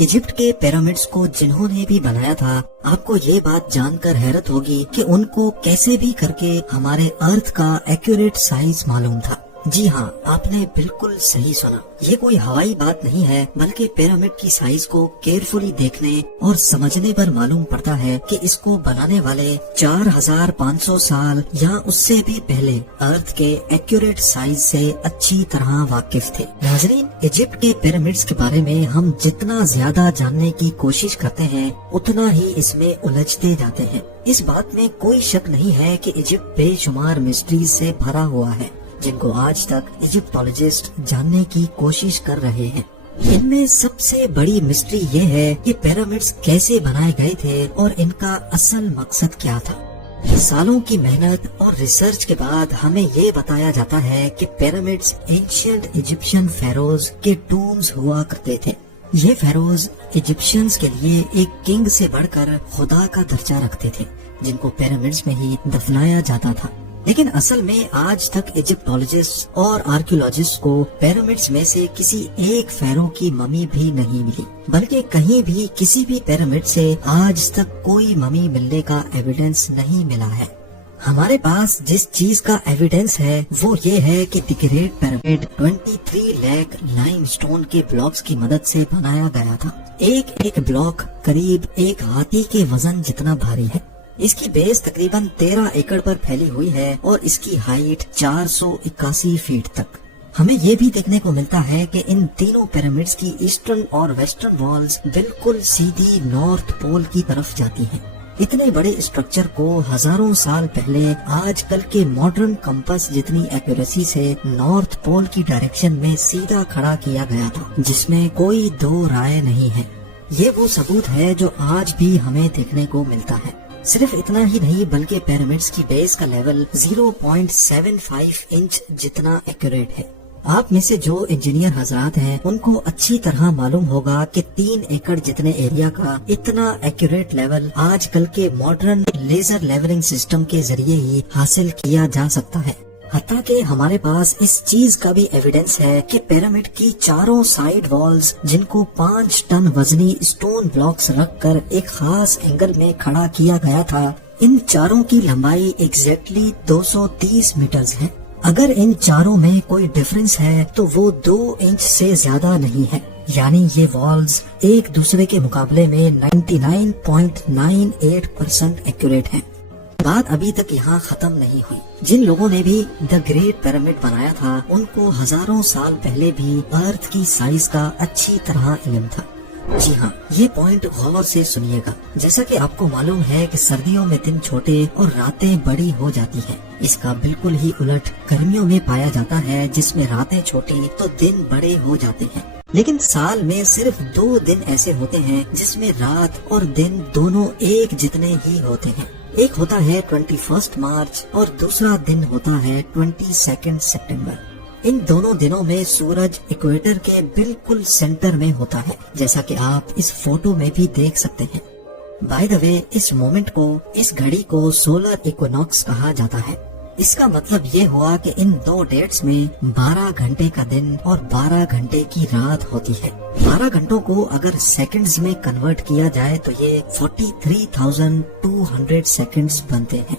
Egypt के pyramids को जिन्होंने भी बनाया था, आपको ये बात जानकर हैरत होगी कि उनको कैसे भी करके हमारे अर्थ का एक्यूरेट साइज मालूम था। जी हाँ, आपने बिल्कुल सही सुना। ये कोई हवाई बात नहीं है, बल्कि पिरामिड की साइज को केयरफुली देखने और समझने पर मालूम पड़ता है कि इसको बनाने वाले 4500 साल या उससे भी पहले अर्थ के एक्यूरेट साइज से अच्छी तरह वाकिफ थे। नाज़रीन, इजिप्ट के पिरामिड्स के बारे में हम जितना ज्यादा जानने की कोशिश करते हैं, उतना ही इसमें उलझते जाते हैं। इस बात में कोई शक नहीं है कि इजिप्ट बेशुमार मिस्ट्रीज से भरा हुआ है, जिनको आज तक इजिप्टोलॉजिस्ट जानने की कोशिश कर रहे हैं। इनमें सबसे बड़ी मिस्ट्री ये है कि पिरामिड्स कैसे बनाए गए थे और इनका असल मकसद क्या था। सालों की मेहनत और रिसर्च के बाद हमें ये बताया जाता है कि पिरामिड्स एंशिएंट इजिप्शियन फेरोज के टूम्स हुआ करते थे। ये फेरोज इजिप्शियंस के लिए एक किंग से बढ़कर खुदा का दर्जा रखते थे, जिनको पिरामिड्स में ही दफनाया जाता था। लेकिन असल में आज तक इजिप्टोलॉजिस्ट और आर्कियोलॉजिस्ट को पिरामिड्स में से किसी एक फेरो की ममी भी नहीं मिली, बल्कि कहीं भी किसी भी पिरामिड से आज तक कोई ममी मिलने का एविडेंस नहीं मिला है। हमारे पास जिस चीज का एविडेंस है वो ये है कि the great pyramid 23 lakh limestone के ब्लॉक्स की मदद से बनाया गया था। एक एक ब्लॉक करीब एक हाथी के वजन जितना भारी है। इसकी बेस तकरीबन 13 एकड़ पर फैली हुई है और इसकी हाइट 481 फीट तक। हमें ये भी देखने को मिलता है कि इन तीनों पिरामिड्स की ईस्टर्न और वेस्टर्न वॉल्स बिल्कुल सीधी नॉर्थ पोल की तरफ जाती हैं। इतने बड़े स्ट्रक्चर को हजारों साल पहले आजकल के मॉडर्न कंपास जितनी एक्यूरेसी से नॉर्थ पोल की डायरेक्शन में सीधा खड़ा किया गया था, जिसमें कोई दो राय नहीं है। ये वो सबूत है जो आज भी हमें देखने को मिलता है। सिर्फ इतना ही नहीं, बल्कि पिरामिड्स की बेस का लेवल 0.75 इंच जितना एक्यूरेट है। आप में से जो इंजीनियर हजरात हैं, उनको अच्छी तरह मालूम होगा कि 3 एकड़ जितने एरिया का इतना एक्यूरेट लेवल आजकल के मॉडर्न लेजर लेवलिंग सिस्टम के जरिए ही हासिल किया जा सकता है। हत्ता कि हमारे पास इस चीज का भी एविडेंस है कि पिरामिड की चारों साइड वॉल्स, जिनको 5 टन वजनी स्टोन ब्लॉक्स रखकर एक खास एंगल में खड़ा किया गया था, इन चारों की लंबाई एग्जैक्टली 230 मीटर्स है। अगर इन चारों में कोई डिफरेंस है तो वो 2 इंच से ज्यादा नहीं है। यानी ये वॉल्स एक दूसरे के मुकाबले में 99.98% एक्यूरेट हैं। बात अभी तक यहाँ खत्म नहीं हुई। जिन लोगों ने भी द ग्रेट पिरामिड बनाया था, उनको हजारों साल पहले भी अर्थ की साइज का अच्छी तरह इल्म था। जी हाँ, ये पॉइंट गौर से सुनिएगा। जैसा कि आपको मालूम है कि सर्दियों में दिन छोटे और रातें बड़ी हो जाती हैं। इसका बिल्कुल ही उलट गर्मियों में पाया जाता है, जिसमें रातें छोटी तो दिन बड़े हो जाते हैं। लेकिन साल में सिर्फ 2 दिन ऐसे होते हैं जिसमें रात और दिन दोनों एक जितने ही होते हैं। एक होता है 21 मार्च और दूसरा दिन होता है 22 सितंबर। इन दोनों दिनों में सूरज इक्वेटर के बिल्कुल सेंटर में होता है, जैसा कि आप इस फोटो में भी देख सकते हैं। बाय द वे, इस मोमेंट को, इस घड़ी को सोलर इक्विनॉक्स कहा जाता है। इसका मतलब ये हुआ कि इन 2 डेट्स में 12 घंटे का दिन और 12 घंटे की रात होती है। 12 घंटों को अगर सेकंड्स में कन्वर्ट किया जाए तो ये 43,200 सेकंड्स बनते हैं।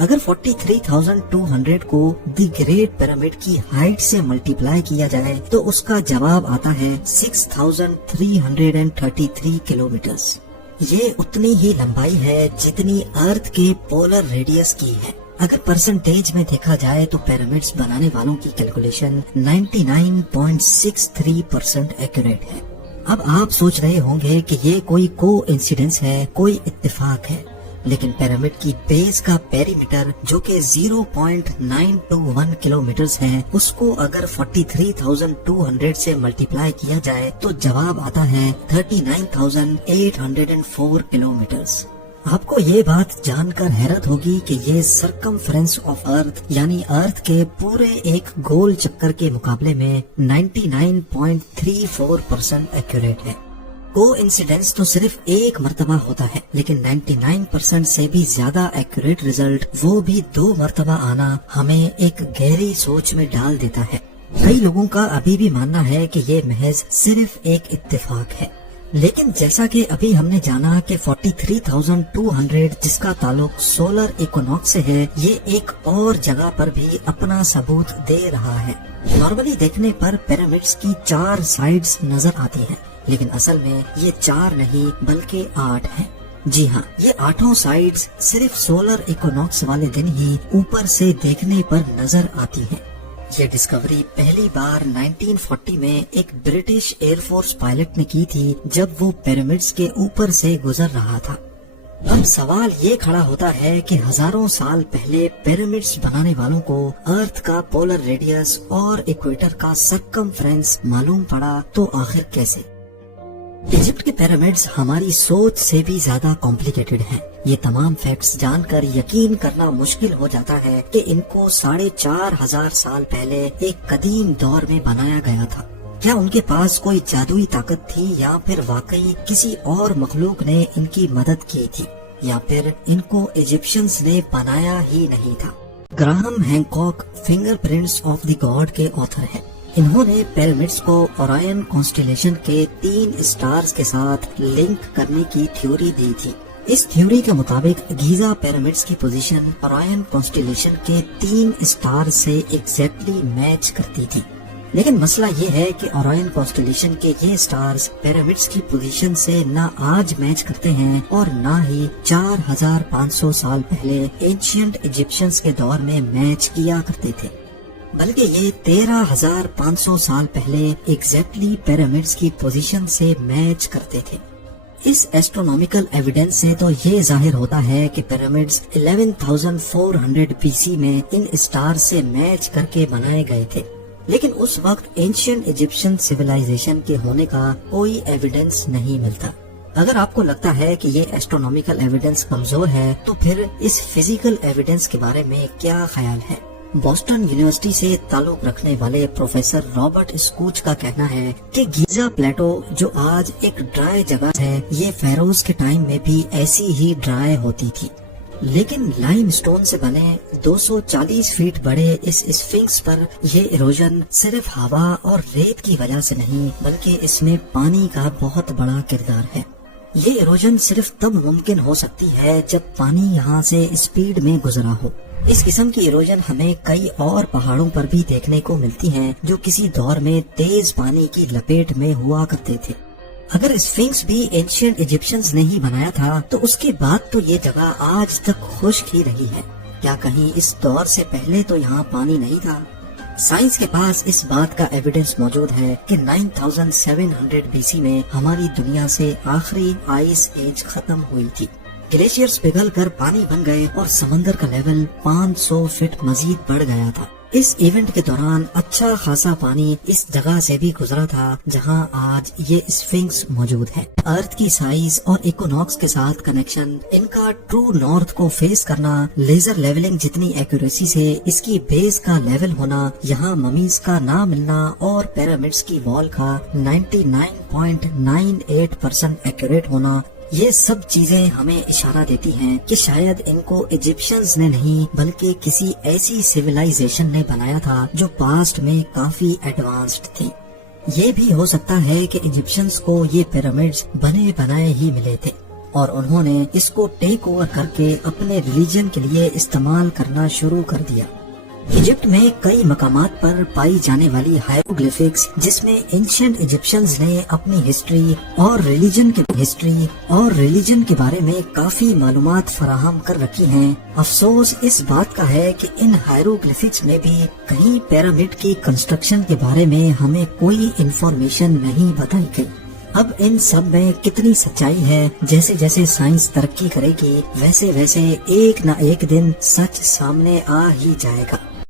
अगर 43,200 को द ग्रेट पिरामिड की हाइट से मल्टीप्लाई किया जाए तो उसका जवाब आता है 6,333 किलोमीटर्स। ये उतनी ही लंबाई है जितनी अर्थ के पोलर रेडियस की है। अगर परसेंटेज में देखा जाए तो पिरामिड्स बनाने वालों की कैलकुलेशन 99.63% एक्यूरेट है। अब आप सोच रहे होंगे कि ये कोई कोइंसिडेंस है, कोई इत्तेफाक है, लेकिन पिरामिड की बेस का पेरीमीटर जो कि 0.921 किलोमीटर्स है, उसको अगर 43,200 से मल्टीप्लाई किया जाए तो जवाब आता है 39,804 किलोमीटर्स। आपको ये बात जानकर हैरत होगी कि ये सरकमफ्रेंस ऑफ अर्थ यानी अर्थ के पूरे एक गोल चक्कर के मुकाबले में 99.34% एक्यूरेट है। कोइंसिडेंस तो सिर्फ एक मर्तबा होता है, लेकिन 99% से भी ज्यादा एक्यूरेट रिजल्ट, वो भी 2 मर्तबा आना, हमें एक गहरी सोच में डाल देता है। कई लोगों का अभी भी मानना है कि ये महज सिर्फ एक इत्तेफाक है, لیکن جیسا کہ ابھی ہم نے جانا کہ 43,200 جس کا تعلق سولر ایکونوکس سے ہے، یہ ایک اور جگہ پر بھی اپنا ثبوت دے رہا ہے۔ نارملی دیکھنے پر پیرامڈس کی 4 سائڈز نظر آتی ہیں، لیکن اصل میں یہ 4 نہیں بلکہ 8 ہیں۔ جی ہاں، یہ 8 سائڈز صرف سولر ایکونوکس والے دن ہی اوپر سے دیکھنے پر نظر آتی ہیں۔ یہ ڈسکوری پہلی بار 1940 میں ایک برٹش ایئر فورس پائلٹ نے کی تھی جب وہ پیرامڈس کے اوپر سے گزر رہا تھا۔ اب سوال یہ کھڑا ہوتا ہے کہ ہزاروں سال پہلے پیرامڈس بنانے والوں کو ارتھ کا پولر ریڈیس اور ایکویٹر کا سرکمفرنس معلوم پڑا تو آخر کیسے؟ ایجپٹ کے پیرامڈس ہماری سوچ سے بھی زیادہ کمپلیکیٹڈ ہیں۔ یہ تمام فیکٹس جان کر یقین کرنا مشکل ہو جاتا ہے کہ ان کو 4,500 سال پہلے ایک قدیم دور میں بنایا گیا تھا۔ کیا ان کے پاس کوئی جادوئی طاقت تھی یا پھر واقعی کسی اور مخلوق نے ان کی مدد کی تھی، یا پھر ان کو ایجپشنز نے بنایا ہی نہیں تھا؟ Graham Hancock finger prints of the God کے آتھر ہیں۔ انہوں نے پیرامڈس کو اورائن کانسٹیلیشن کے 3 اسٹارز کے ساتھ لنک کرنے کی تھیوری دی تھی۔ اس تھیوری کے مطابق گیزا پیرامڈس کی پوزیشن اورائن کانسٹیلیشن کے 3 اسٹار سے ایگزیکٹلی میچ کرتی تھی، لیکن مسئلہ یہ ہے کہ اورائن کانسٹیلیشن کے یہ اسٹارز پیرامڈس کی پوزیشن سے نہ آج میچ کرتے ہیں اور نہ ہی 4,500 سال پہلے اینشینٹ ایجپشنز کے دور میں میچ کیا کرتے تھے، بلکہ یہ 13,500 سال پہلے ایگزیکٹلی پیرامڈس کی پوزیشن سے میچ کرتے تھے۔ اس ایسٹرونومیکل ایویڈنس سے تو یہ ظاہر ہوتا ہے کہ پیرامڈس 11,400 BC میں ان اسٹار سے میچ کر کے بنائے گئے تھے، لیکن اس وقت اینشینٹ ایجپشن سیولائزیشن کے ہونے کا کوئی ایویڈنس نہیں ملتا۔ اگر آپ کو لگتا ہے کہ یہ ایسٹرونومیکل ایویڈنس کمزور ہے تو پھر اس فزیکل ایویڈنس کے بارے میں کیا خیال ہے؟ بوسٹن یونیورسٹی سے تعلق رکھنے والے پروفیسر رابرٹ اسکوچ کا کہنا ہے کہ گیزا پلیٹو جو آج ایک ڈرائی جگہ ہے، یہ فیروز کے ٹائم میں بھی ایسی ہی ڈرائی ہوتی تھی، لیکن لائم سٹون سے بنے 240 فیٹ بڑے اس اسفنکس پر یہ ایروژن صرف ہوا اور ریت کی وجہ سے نہیں بلکہ اس میں پانی کا بہت بڑا کردار ہے۔ یہ ایروژن صرف تب ممکن ہو سکتی ہے جب پانی یہاں سے اسپیڈ میں گزرا ہو۔ اس قسم کی ایروژن ہمیں کئی اور پہاڑوں پر بھی دیکھنے کو ملتی ہیں جو کسی دور میں تیز پانی کی لپیٹ میں ہوا کرتے تھے۔ اگر اسفنکس بھی اینشینٹ ایجپشنز نے ہی بنایا تھا تو اس کے بعد تو یہ جگہ آج تک خشک ہی رہی ہے۔ کیا کہیں اس دور سے پہلے تو یہاں پانی نہیں تھا؟ سائنس کے پاس اس بات کا ایویڈنس موجود ہے کہ 9,700 BC میں ہماری دنیا سے آخری آئس ایج ختم ہوئی تھی۔ گلیشیئرز پگھل کر پانی بن گئے اور سمندر کا لیول 500 فٹ مزید بڑھ گیا تھا۔ اس ایونٹ کے دوران اچھا خاصا پانی اس جگہ سے بھی گزرا تھا جہاں آج یہ اسفنکس موجود ہے۔ ارتھ کی سائز اور ایکونوکس کے ساتھ کنیکشن، ان کا ٹرو نارتھ کو فیس کرنا، لیزر لیولنگ جتنی ایکوریسی سے اس کی بیس کا لیول ہونا، یہاں ممیز کا نہ ملنا اور پیرامڈس کی وال کا 99.98% ایکوریٹ ہونا، یہ سب چیزیں ہمیں اشارہ دیتی ہیں کہ شاید ان کو ایجپشنز نے نہیں بلکہ کسی ایسی سیولائزیشن نے بنایا تھا جو پاسٹ میں کافی ایڈوانسڈ تھی۔ یہ بھی ہو سکتا ہے کہ ایجپشنز کو یہ پیرامڈز بنے بنائے ہی ملے تھے اور انہوں نے اس کو ٹیک اوور کر کے اپنے ریلیجن کے لیے استعمال کرنا شروع کر دیا۔ ایجپٹ میں کئی مقامات پر پائی جانے والی ہائروگلیفکس جس میں اینشینٹ ایجپشنز نے اپنی ہسٹری اور ریلیجن کے بارے میں کافی معلومات فراہم کر رکھی ہیں، افسوس اس بات کا ہے کہ ان ہائروگلیفکس میں بھی کہیں پیرامڈ کی کنسٹرکشن کے بارے میں ہمیں کوئی انفارمیشن نہیں بتائی گئی۔ اب ان سب میں کتنی سچائی ہے، جیسے جیسے سائنس ترقی کرے گی ویسے ویسے ایک نہ ایک دن سچ سامنے آ ہی جائے گا۔